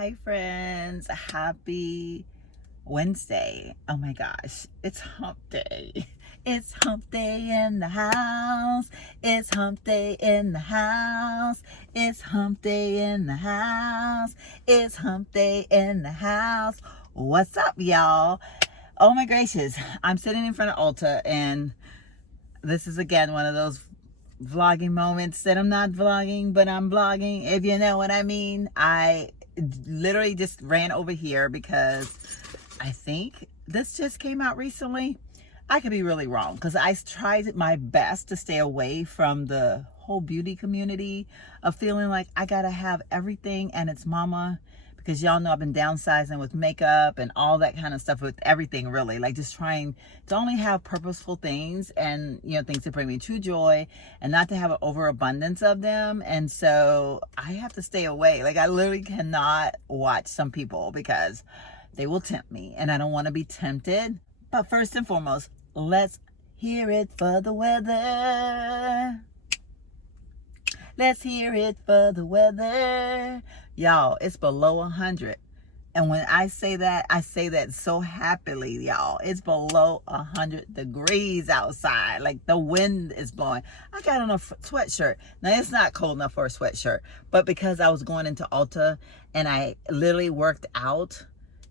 Hi friends, happy Wednesday. Oh my gosh, it's hump day. It's hump day in the house. It's hump day in the house. It's hump day in the house. It's hump day in the house. What's up, y'all? Oh my gracious, I'm sitting in front of Ulta, and this is again one of those vlogging moments that I'm not vlogging, but I'm vlogging, if you know what I mean. I literally just ran over here because I think this just came out recently. I could be really wrong because I tried my best to stay away from the whole beauty community of feeling like I gotta have everything and its mama, because y'all know I've been downsizing with makeup and all that kind of stuff, with everything really, like just trying to only have purposeful things and, you know, things that bring me true joy, and not to have an overabundance of them. And so I have to stay away. Like I literally cannot watch some people because they will tempt me, and I don't want to be tempted. But first and foremost, let's hear it for the weather. Let's hear it for the weather. Y'all, it's below 100. And when I say that so happily, y'all. It's below 100 degrees outside. Like the wind is blowing. I got on a sweatshirt. Now it's not cold enough for a sweatshirt, but because I was going into Ulta and I literally worked out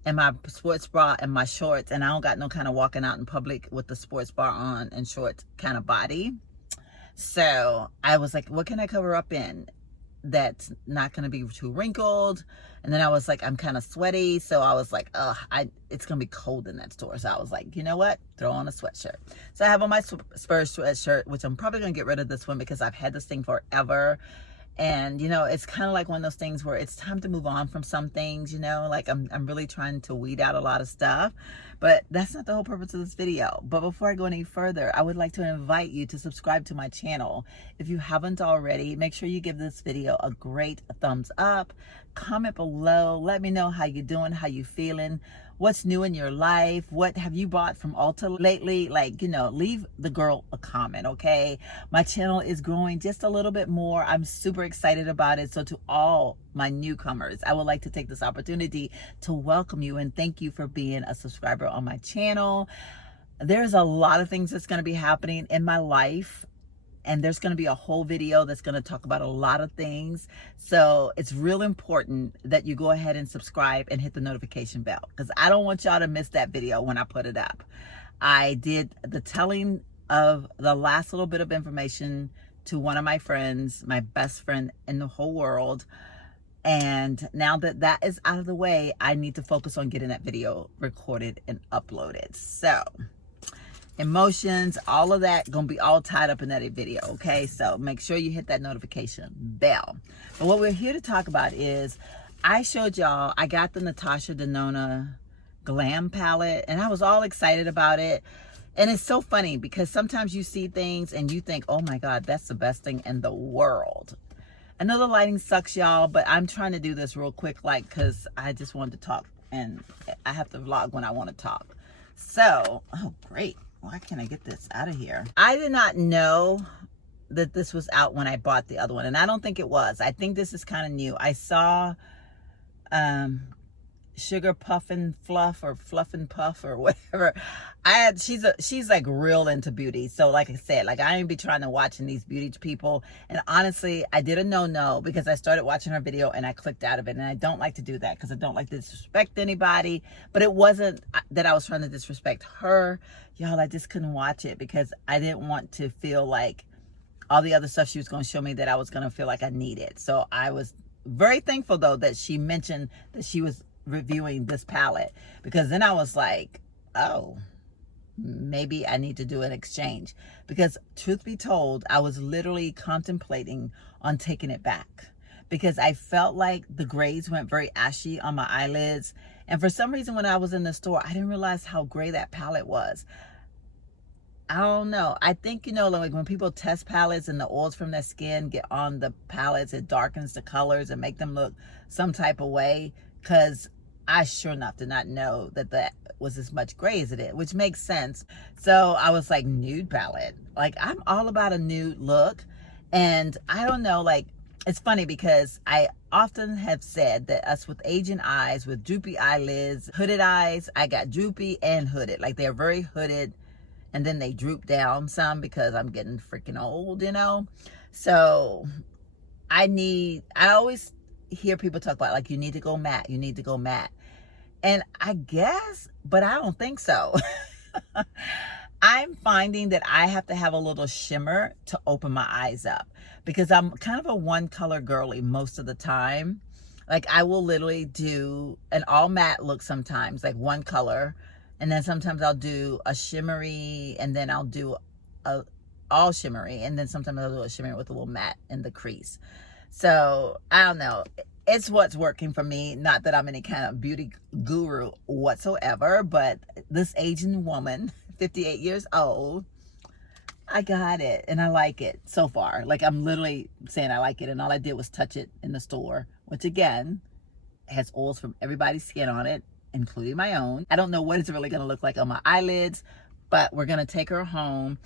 in my sports bra and my shorts, and I don't got no kind of walking out in public with the sports bra on and shorts kind of body. So I was like, what can I cover up in that's not going to be too wrinkled? And then I was like, I'm kind of sweaty. So I was like, it's going to be cold in that store. So I was like, you know what? Throw on a sweatshirt. So I have on my Spurs sweatshirt, which I'm probably going to get rid of this one because I've had this thing forever. And, you know, it's kind of like one of those things where it's time to move on from some things, you know, like I'm really trying to weed out a lot of stuff, but that's not the whole purpose of this video. But before I go any further, I would like to invite you to subscribe to my channel. If you haven't already, make sure you give this video a great thumbs up, comment below, let me know how you're doing, how you feeling, what's new in your life, what have you bought from Ulta lately. Like, you know, leave the girl a comment, okay? My channel is growing just a little bit more. I'm super excited about it. So to all my newcomers, I would like to take this opportunity to welcome you and thank you for being a subscriber on my channel. There's a lot of things that's going to be happening in my life, and there's going to be a whole video that's going to talk about a lot of things. So it's real important that you go ahead and subscribe and hit the notification bell, because I don't want y'all to miss that video when I put it up. I did the telling of the last little bit of information to one of my friends, my best friend in the whole world. And now that that is out of the way, I need to focus on getting that video recorded and uploaded. So emotions, all of that gonna be all tied up in that video, okay? So make sure you hit that notification bell. But what we're here to talk about is, I showed y'all, I got the Natasha Denona Glam palette, and I was all excited about it. And it's so funny because sometimes you see things and you think, oh my God, that's the best thing in the world. I know the lighting sucks, y'all, but I'm trying to do this real quick, like, because I just wanted to talk, and I have to vlog when I want to talk. So, oh great. Why can't I get this out of here? I did not know that this was out when I bought the other one, and I don't think it was. I think this is kind of new. I saw Sugar Puff and Fluff, or Fluff and Puff, or whatever. She's like real into beauty. So like I said, like I ain't be trying to watching these beauty people. And honestly, I did a no because I started watching her video and I clicked out of it. And I don't like to do that because I don't like to disrespect anybody. But it wasn't that I was trying to disrespect her. Y'all, I just couldn't watch it because I didn't want to feel like all the other stuff she was going to show me that I was going to feel like I needed. So I was very thankful though that she mentioned that she was reviewing this palette, because then I was like, oh, maybe I need to do an exchange. Because truth be told, I was literally contemplating on taking it back because I felt like the grays went very ashy on my eyelids. And for some reason, when I was in the store, I didn't realize how gray that palette was. I don't know. I think, you know, like when people test palettes and the oils from their skin get on the palettes, it darkens the colors and make them look some type of way. Because I sure enough did not know that that was as much gray as it is, which makes sense. So I was like, nude palette. Like, I'm all about a nude look. And I don't know, like, it's funny because I often have said that us with aging eyes, with droopy eyelids, hooded eyes, I got droopy and hooded. Like they're very hooded and then they droop down some because I'm getting freaking old, you know? So I always hear people talk about like, you need to go matte, you need to go matte. And I guess, but I don't think so. I'm finding that I have to have a little shimmer to open my eyes up because I'm kind of a one color girly most of the time. Like I will literally do an all matte look sometimes, like one color. And then sometimes I'll do a shimmery and then I'll do a all shimmery. And then sometimes I'll do a shimmery with a little matte in the crease. So I don't know. It's what's working for me. Not that I'm any kind of beauty guru whatsoever, but this aging woman, 58 years old, I got it and I like it so far. Like I'm literally saying I like it, and all I did was touch it in the store, which again has oils from everybody's skin on it, including my own. I don't know what it's really going to look like on my eyelids, but we're going to take her home.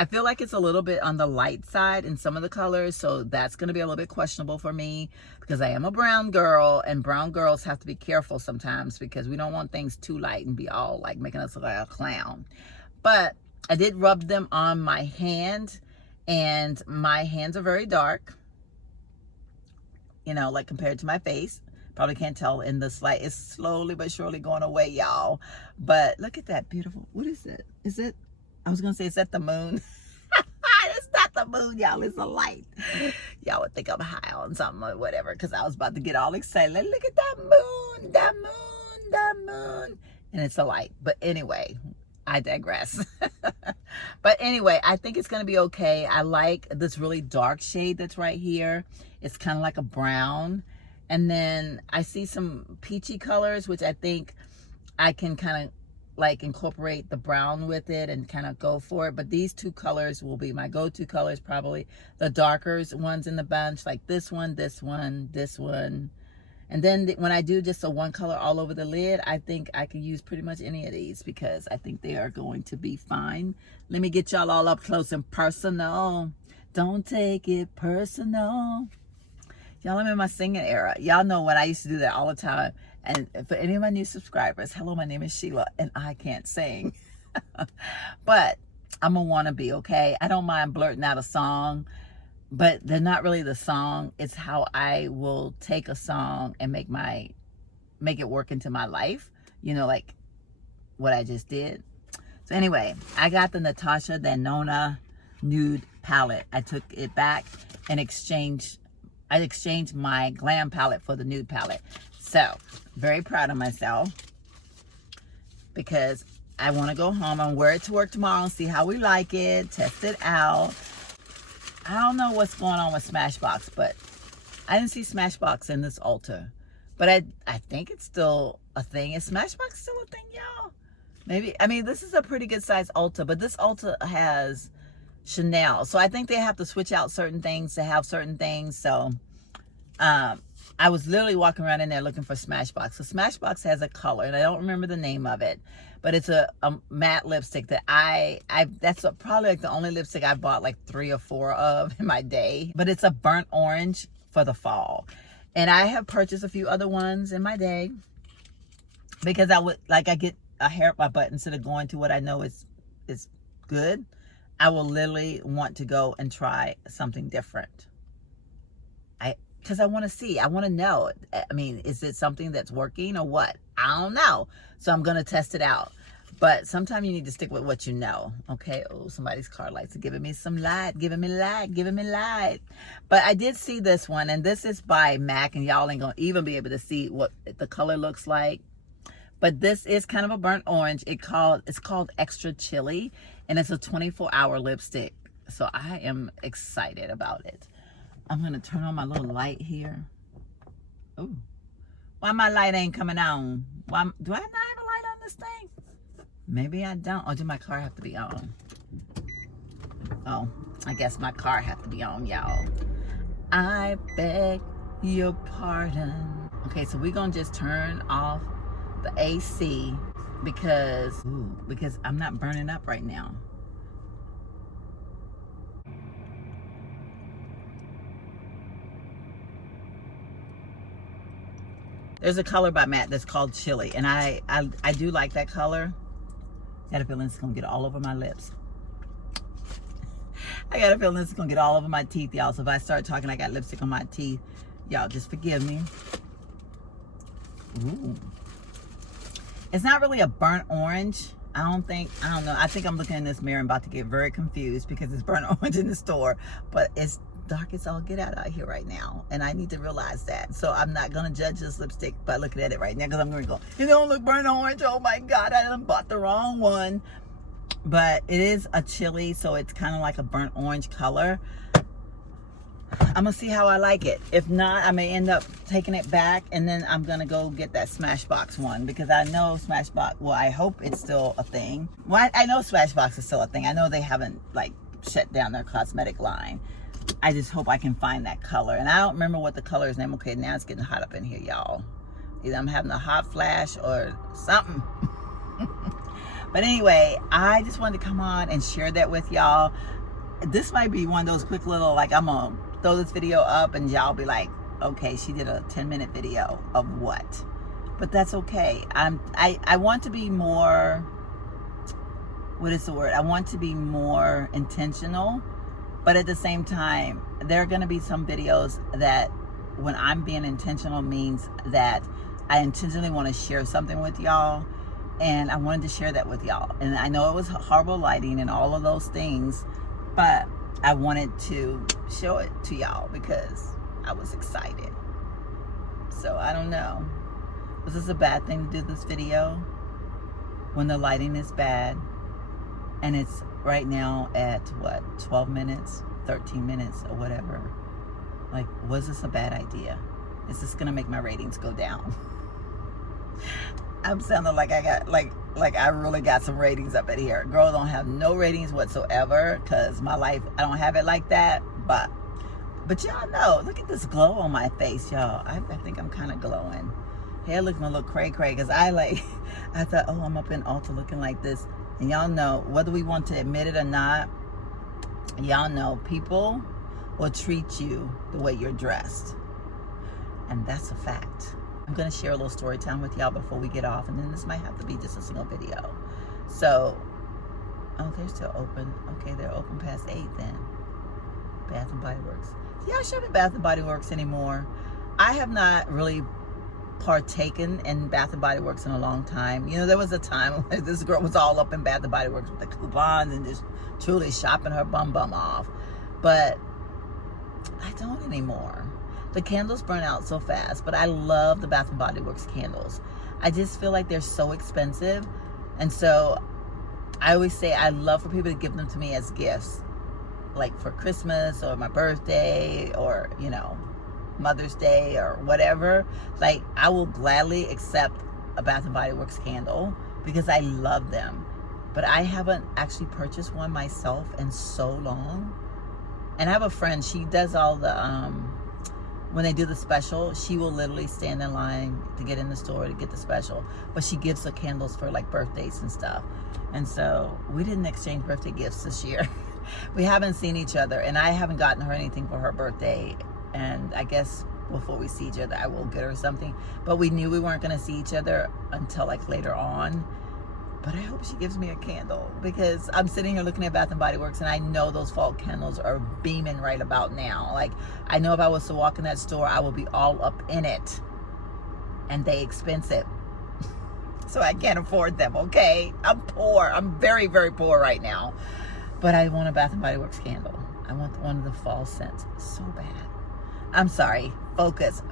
I feel like it's a little bit on the light side in some of the colors, so that's going to be a little bit questionable for me because I am a brown girl, and brown girls have to be careful sometimes because we don't want things too light and be all like making us look like a clown. But I did rub them on my hand, and my hands are very dark, you know, like compared to my face. Probably can't tell in this light. It's slowly but surely going away, y'all. But look at that beautiful, what is it? Is it, I was gonna say, is that the moon? It's not the moon, y'all, it's a light. Y'all would think I'm high on something or whatever because I was about to get all excited. Like, look at that moon, that moon, that moon. And it's a light. But anyway, I digress. But anyway, I think it's going to be okay. I like this really dark shade that's right here. It's kind of like a brown. And then I see some peachy colors, which I think I can kind of like incorporate the brown with it and kind of go for it. But these two colors will be my go-to colors, probably the darker ones in the bunch, like this one, this one, this one. And then when I do just a one color all over the lid, I think I can use pretty much any of these because I think they are going to be fine. Let me get y'all all up close and personal. Don't take it personal. Y'all, I'm in my singing era. Y'all know when I used to do that all the time. And for any of my new subscribers, hello, my name is Sheila, and I can't sing. But I'm a wannabe, okay? I don't mind blurting out a song, but they're not really the song. It's how I will take a song and make it work into my life. You know, like what I just did. So anyway, I got the Natasha Denona nude palette. I took it back and exchanged my glam palette for the nude palette. So very proud of myself because I want to go home and wear it to work tomorrow and see how we like it, test it out. I don't know what's going on with Smashbox, but I didn't see Smashbox in this Ulta. But I think it's still a thing. Is Smashbox still a thing, y'all? Maybe. I mean, this is a pretty good size Ulta, but this Ulta has Chanel. So I think they have to switch out certain things to have certain things. So I was literally walking around in there looking for Smashbox. So Smashbox has a color, and I don't remember the name of it, but it's a matte lipstick that that's probably like the only lipstick I bought like 3 or 4 of in my day. But it's a burnt orange for the fall. And I have purchased a few other ones in my day because I get a hair up my butt instead of going to what I know is good. I will literally want to go and try something different. Because I want to see. I want to know. I mean, is it something that's working or what? I don't know. So I'm going to test it out. But sometimes you need to stick with what you know. Okay? Oh, somebody's car lights are giving me some light. Giving me light. Giving me light. But I did see this one. And this is by MAC. And y'all ain't going to even be able to see what the color looks like. But this is kind of a burnt orange. It's called Extra Chilly. And it's a 24-hour lipstick. So I am excited about it. I'm going to turn on my little light here. Oh, why my light ain't coming on? Why, do I not have a light on this thing? Maybe I don't. Or do my car have to be on? Oh, I guess my car have to be on, y'all. I beg your pardon. Okay, so we're going to just turn off the AC because I'm not burning up right now. There's a color by Matte that's called Chili, and I do like that color. I got a feeling it's gonna get all over my lips. I got a feeling it's gonna get all over my teeth, y'all. So if I start talking, I got lipstick on my teeth, y'all just forgive me. Ooh. It's not really a burnt orange. I don't know. I think I'm looking in this mirror and about to get very confused because it's burnt orange in the store, but it's dark as all get out here right now, and I need to realize that. So I'm not gonna judge this lipstick by looking at it right now, because I'm gonna go, it don't look burnt orange. Oh my God, I done bought the wrong one. But it is a chili, so it's kind of like a burnt orange color. I'm gonna see how I like it. If not, I may end up taking it back, and then I'm gonna go get that Smashbox one, because I know Smashbox, well, I hope it's still a thing. Well, I know Smashbox is still a thing. I know they haven't like shut down their cosmetic line. I just hope I can find that color. And I don't remember what the color is name. Okay, now it's getting hot up in here, y'all. Either I'm having a hot flash or something. But anyway, I just wanted to come on and share that with y'all. This might be one of those quick little, like, I'm gonna throw this video up and y'all be like, okay, she did a 10-minute video of what? But that's okay. I want to be more, what is the word? I want to be more intentional. But at the same time, there are going to be some videos that when I'm being intentional means that I intentionally want to share something with y'all. And I wanted to share that with y'all. And I know it was horrible lighting and all of those things, but I wanted to show it to y'all because I was excited. So I don't know. Was this a bad thing to do this video when the lighting is bad? And it's right now at what, 12 minutes, 13 minutes or whatever. Like, was this a bad idea? Is this gonna make my ratings go down? I'm sounding like I got, like I really got some ratings up in here. Girl, don't have no ratings whatsoever, because my life, I don't have it like that. But y'all know, look at this glow on my face, y'all. I think I'm kind of glowing. Hair looking a little cray-cray, because I thought, oh, I'm up in Ulta looking like this. And y'all know, whether we want to admit it or not, y'all know people will treat you the way you're dressed. And that's a fact. I'm going to share a little story time with y'all before we get off. And then this might have to be just a small video. So, oh, they're still open. Okay, they're open past 8 then. Bath and Body Works. Y'all show me Bath and Body Works anymore. I have not really partaken in Bath and Body Works in a long time. You know, there was a time when this girl was all up in Bath and Body Works with the coupons and just truly shopping her bum off. But I don't anymore. The candles burn out so fast, but I love the Bath and Body Works candles. I just feel like they're so expensive. And so I always say I love for people to give them to me as gifts, like for Christmas or my birthday or, you know, Mother's Day or whatever. Like, I will gladly accept a Bath and Body Works candle because I love them. But I haven't actually purchased one myself in so long. And I have a friend, she does all the, when they do the special, she will literally stand in line to get in the store to get the special. But she gives the candles for like birthdays and stuff. And so we didn't exchange birthday gifts this year. We haven't seen each other, and I haven't gotten her anything for her birthday. And I guess before we see each other, I will get her something. But we knew we weren't going to see each other until like later on. But I hope she gives me a candle, because I'm sitting here looking at Bath and Body Works, and I know those fall candles are beaming right about now. Like, I know if I was to walk in that store, I would be all up in it. And they expensive. So I can't afford them, okay? I'm poor. I'm very, very poor right now. But I want a Bath and Body Works candle. I want one of the fall scents so bad. I'm sorry. Focus,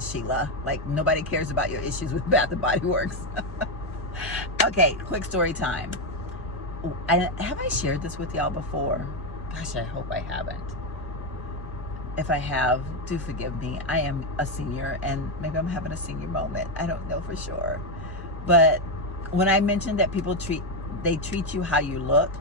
Sheila. Like, nobody cares about your issues with Bath and Body Works. Okay, quick story time. Have I shared this with y'all before? Gosh, I hope I haven't. If I have, do forgive me. I am a senior, and maybe I'm having a senior moment. I don't know for sure. But when I mentioned that people treat you how you look,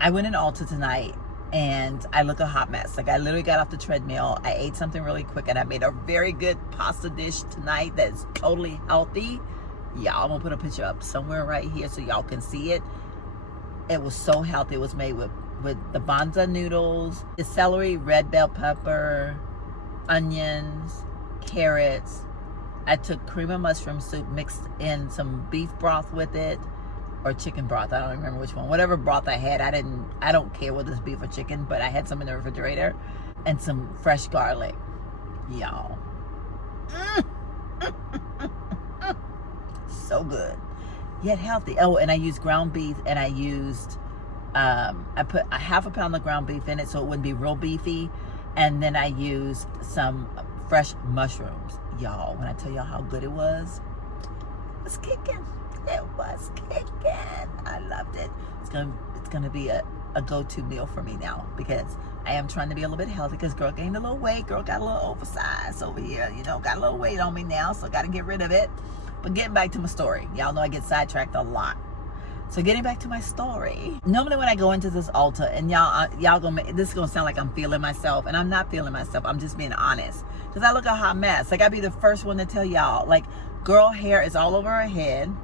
I went in Ulta tonight, and I look a hot mess. Like, I literally got off the treadmill. I ate something really quick, and I made a very good pasta dish tonight that's totally healthy. Y'all, I'm gonna put a picture up somewhere right here so y'all can see it. It was so healthy. It was made with the bonza noodles, the celery, red bell pepper, onions, carrots, I took cream of mushroom soup, mixed in some beef broth with it, or chicken broth. I don't remember which one. Whatever broth I had, I don't care whether it's beef or chicken, but I had some in the refrigerator, and some fresh garlic. Y'all. So good. Yet healthy. Oh, and I used ground beef, and I used, I put a half a pound of ground beef in it so it wouldn't be real beefy. And then I used some fresh mushrooms. Y'all, when I tell y'all how good it was kicking. It was kicking. I loved it. It's gonna be a go-to meal for me now, because I am trying to be a little bit healthy, because girl gained a little weight. Girl got a little oversized over here. You know, got a little weight on me now, so got to get rid of it. But getting back to my story. Y'all know I get sidetracked a lot. So getting back to my story. Normally when I go into this Ulta, and y'all gonna, this is gonna sound like I'm feeling myself, and I'm not feeling myself. I'm just being honest. Because I look a hot mess. Like, I'd be the first one to tell y'all, like, girl hair is all over her head.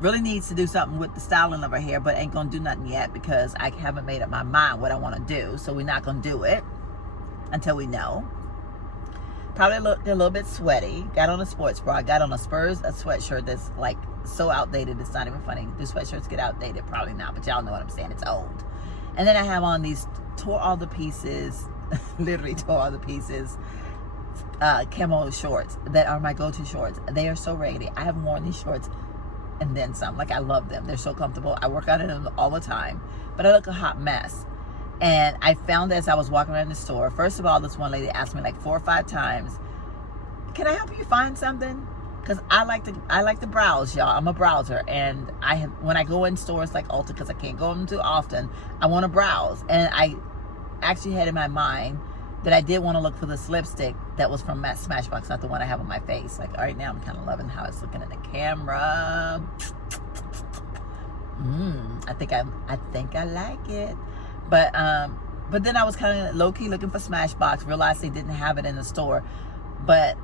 Really needs to do something with the styling of her hair, but ain't gonna do nothing yet, because I haven't made up my mind what I want to do. So we're not gonna do it until we know. Probably looked a little bit sweaty. Got on a sports bra. Got on a sweatshirt that's like so outdated, it's not even funny. Do sweatshirts get outdated? Probably not, but y'all know what I'm saying. It's old. And then I have on these tore all the pieces, literally tore all the pieces, camo shorts that are my go-to shorts. They are so raggedy. I have worn these shorts and then some. Like, I love them. They're so comfortable. I work out in them all the time, but I look a hot mess. And I found, as I was walking around the store, first of all, this one lady asked me like 4 or 5 times, "Can I help you find something?" Because I like to browse, y'all. I'm a browser, and when I go in stores like Ulta, because I can't go in too often, I want to browse. And I actually had in my mind that I did want to look for this lipstick that was from Smashbox, not the one I have on my face. Like, all right, now I'm kind of loving how it's looking in the camera. I think I like it. But then I was kind of low-key looking for Smashbox, realized they didn't have it in the store. But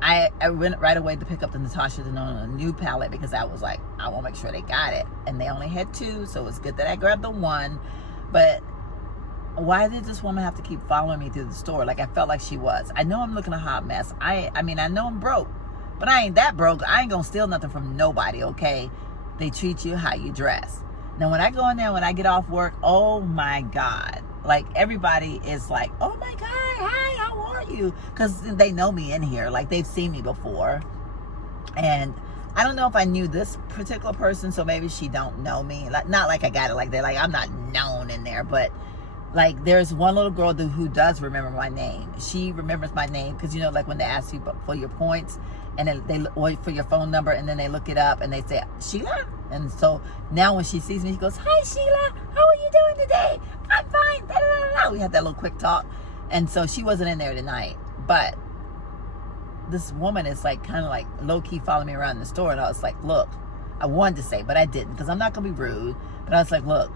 I went right away to pick up the Natasha Denona new palette, because I was like, I want to make sure they got it. And they only had 2, so it's good that I grabbed the one. But why did this woman have to keep following me through the store? Like, I felt like she was. I know I'm looking a hot mess. I mean, I know I'm broke, but I ain't that broke. I ain't gonna steal nothing from nobody, okay? They treat you how you dress. Now, when I go in there, when I get off work, oh my God. Like, everybody is like, "Oh my God, hi, how are you?" Because they know me in here. Like, they've seen me before. And I don't know if I knew this particular person, so maybe she don't know me. Like, not like I got it like that. Like, I'm not known in there, but like, there's one little girl who does remember my name. She remembers my name, because, you know, like when they ask you for your points, and then they wait for your phone number, and then they look it up, and they say, "Sheila?" And so now when she sees me, she goes, "Hi, Sheila. How are you doing today?" "I'm fine." Da, da, da, da. We had that little quick talk. And so she wasn't in there tonight. But this woman is like kind of like low-key following me around the store. And I was like, look, I wanted to say, but I didn't, because I'm not going to be rude. But I was like, look,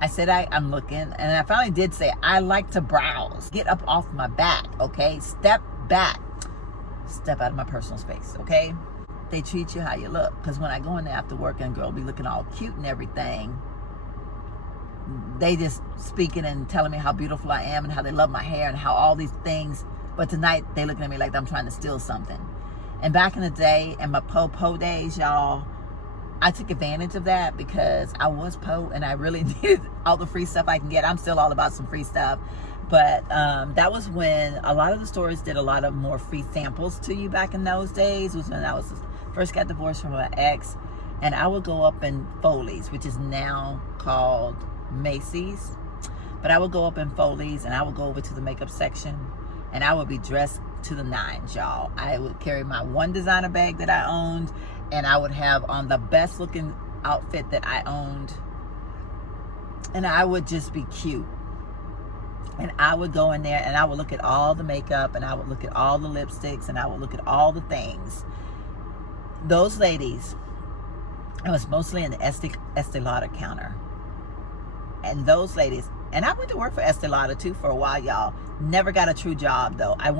I said I'm looking. And I finally did say, I like to browse. Get up off my back, okay? Step back. Step out of my personal space, okay? They treat you how you look. Because when I go in there after work and girl be looking all cute and everything, they just speaking and telling me how beautiful I am and how they love my hair and how all these things. But tonight, they looking at me like I'm trying to steal something. And back in the day, in my po days, y'all, I took advantage of that, because I was po and I really needed all the free stuff I can get. I'm still all about some free stuff. But that was when a lot of the stores did a lot of more free samples to you back in those days. It was when I first got divorced from my ex. And I would go up in Foley's, which is now called Macy's. But I would go up in Foley's, and I would go over to the makeup section, and I would be dressed to the nines, y'all. I would carry my one designer bag that I owned, and I would have on the best looking outfit that I owned, and I would just be cute. And I would go in there, and I would look at all the makeup, and I would look at all the lipsticks, and I would look at all the things. Those ladies, it was mostly in the Estee Lauder counter. And those ladies, and I went to work for Estee Lauder too for a while, y'all. Never got a true job though. I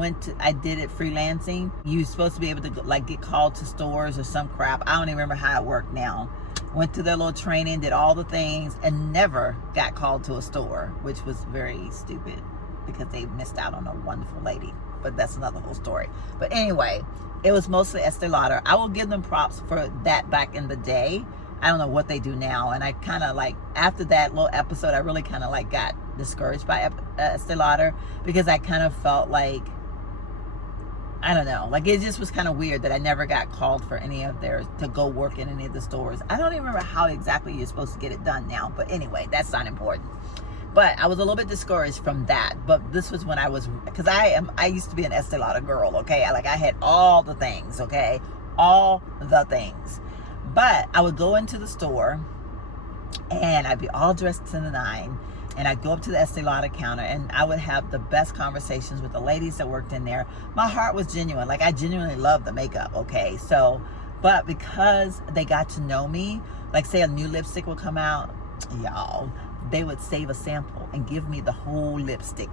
did it freelancing. You supposed to be able to like get called to stores or some crap. I don't even remember how it worked now. Went to their little training, did all the things, and never got called to a store, which was very stupid, because they missed out on a wonderful lady. but that's another whole story. But anyway, it was mostly Estee Lauder. I will give them props for that back in the day. I don't know what they do now. And I kind of like, after that little episode, I really kind of like got discouraged by Estee Lauder, because I kind of felt like, I don't know, like it just was kind of weird that I never got called for any of theirs to go work in any of the stores. I don't even remember how exactly you're supposed to get it done now, but anyway, that's not important. But I was a little bit discouraged from that. But this was when I was, because I used to be an Estee Lauder girl, okay? I had all the things, okay? All the things. But I would go into the store and I'd be all dressed to the nine, and I'd go up to the Estee Lauder counter and I would have the best conversations with the ladies that worked in there. My heart was genuine. Like, I genuinely loved the makeup, okay? So, but because they got to know me, like say a new lipstick would come out, y'all, they would save a sample and give me the whole lipstick.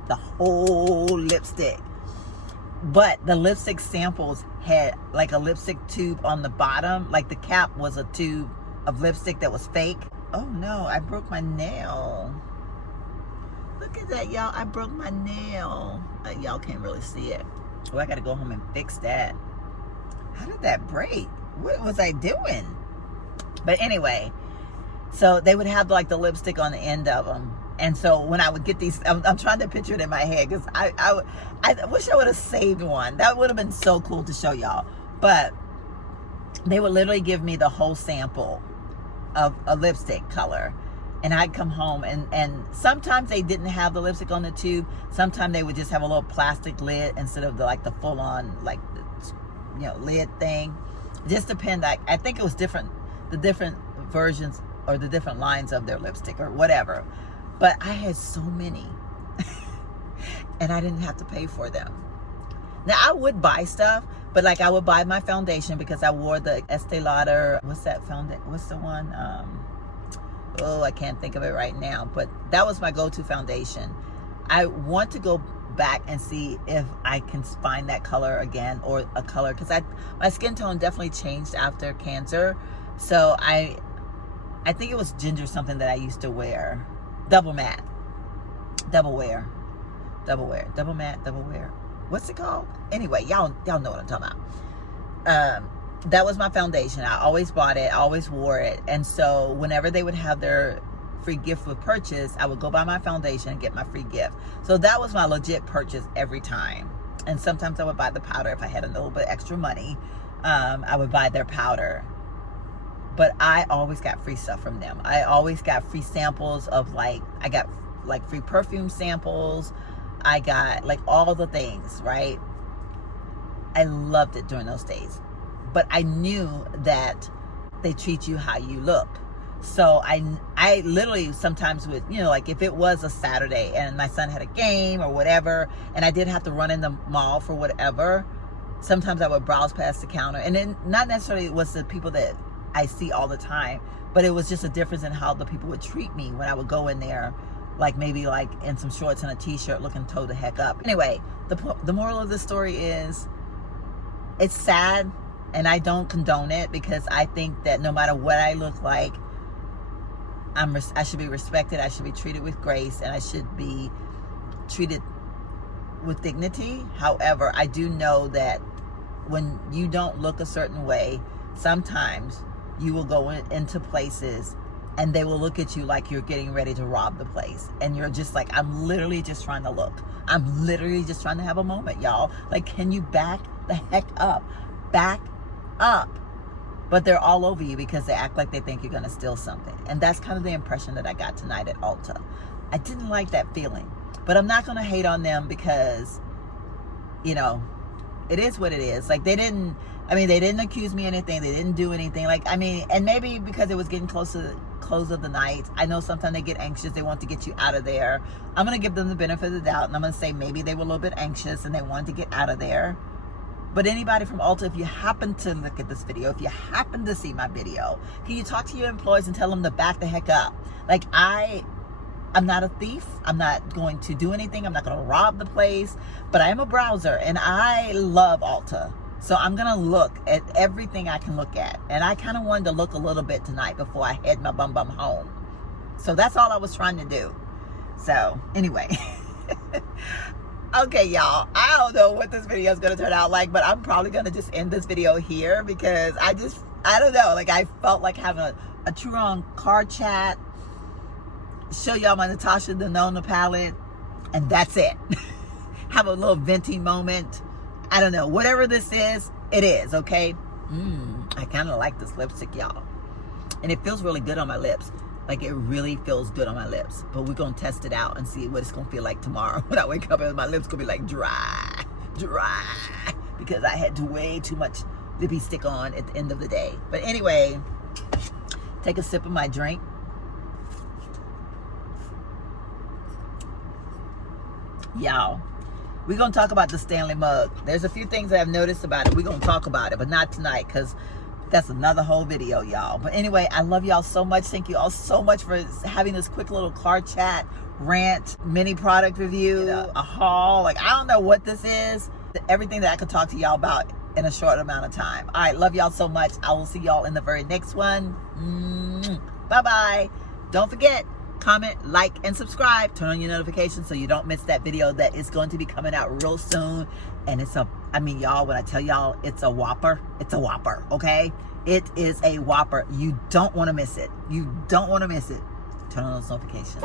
But the lipstick samples had like a lipstick tube on the bottom. Like the cap was a tube of lipstick that was fake. Oh no, I broke my nail. Look at that, y'all. I broke my nail. Y'all can't really see it. Oh, I gotta go home and fix that. How did that break? What was I doing? But anyway, so they would have like the lipstick on the end of them. And so when I would get these, I'm trying to picture it in my head, because I wish I would have saved one. That would have been so cool to show y'all. But they would literally give me the whole sample of a lipstick color. And I'd come home and sometimes they didn't have the lipstick on the tube. Sometimes they would just have a little plastic lid instead of the full on lid thing. It just depend. I think it was different, the different versions or the different lines of their lipstick or whatever. But I had so many and I didn't have to pay for them. Now I would buy stuff, but like I would buy my foundation because I wore the Estee Lauder, what's that foundation? What's the one? Oh, I can't think of it right now, but that was my go-to foundation. I want to go back and see if I can find that color again, or a color, because my skin tone definitely changed after cancer. So I think it was ginger something that I used to wear. Double matte. Double wear. What's it called? Anyway, y'all know what I'm talking about. That was my foundation. I always bought it. I always wore it. And so whenever they would have their free gift with purchase, I would go buy my foundation and get my free gift. So that was my legit purchase every time. And sometimes I would buy the powder if I had a little bit extra money. I would buy their powder. But I always got free stuff from them. I always got free samples of I got free perfume samples. I got all the things, right? I loved it during those days. But I knew that they treat you how you look. So I literally sometimes would, if it was a Saturday and my son had a game or whatever, and I did have to run in the mall for whatever, sometimes I would browse past the counter. And then not necessarily was the people that I see all the time, but it was just a difference in how the people would treat me when I would go in there, maybe in some shorts and a t-shirt looking toe the heck up. Anyway, the moral of the story is, it's sad. And I don't condone it, because I think that no matter what I look like, I should be respected. I should be treated with grace, and I should be treated with dignity. However, I do know that when you don't look a certain way, sometimes you will go into places and they will look at you like you're getting ready to rob the place. And you're just like, I'm literally just trying to look. I'm literally just trying to have a moment, y'all. Can you back the heck up? Back up. But they're all over you because they act like they think you're going to steal something. And that's kind of the impression that I got tonight at Ulta. I didn't like that feeling. But I'm not going to hate on them because, it is what it is. They didn't accuse me of anything. They didn't do anything. And maybe because it was getting close to the close of the night. I know sometimes they get anxious. They want to get you out of there. I'm going to give them the benefit of the doubt. And I'm going to say maybe they were a little bit anxious and they wanted to get out of there. But anybody from Ulta, if you happen to look at this video, if you happen to see my video, can you talk to your employees and tell them to back the heck up? I'm not a thief. I'm not going to do anything. I'm not going to rob the place. But I am a browser, and I love Ulta. So I'm going to look at everything I can look at. And I kind of wanted to look a little bit tonight before I head my bum home. So that's all I was trying to do. So anyway. Okay, y'all, I don't know what this video is going to turn out like, but I'm probably going to just end this video here because I don't know, like I felt like having a true on car chat, show y'all my Natasha Denona palette, and that's it. Have a little venting moment. I don't know, whatever this is, it is, okay? I kind of like this lipstick, y'all. And it feels really good on my lips. Like, it really feels good on my lips. But we're going to test it out and see what it's going to feel like tomorrow. When I wake up and my lips going to be like dry. Because I had way too much lippy stick on at the end of the day. But anyway, take a sip of my drink. Y'all, we're going to talk about the Stanley mug. There's a few things that I've noticed about it. We're going to talk about it, but not tonight because that's another whole video, y'all. But anyway, I love y'all so much. Thank you all so much for having this quick little car chat, rant, mini product review, a haul. Like, I don't know what this is. Everything that I could talk to y'all about in a short amount of time. All right, love y'all so much. I will see y'all in the very next one. Bye-bye. Don't forget, comment, like, and subscribe. Turn on your notifications so you don't miss that video that is going to be coming out real soon. And it's y'all, when I tell y'all it's a whopper, okay? It is a whopper. You don't want to miss it. You don't want to miss it. Turn on those notifications.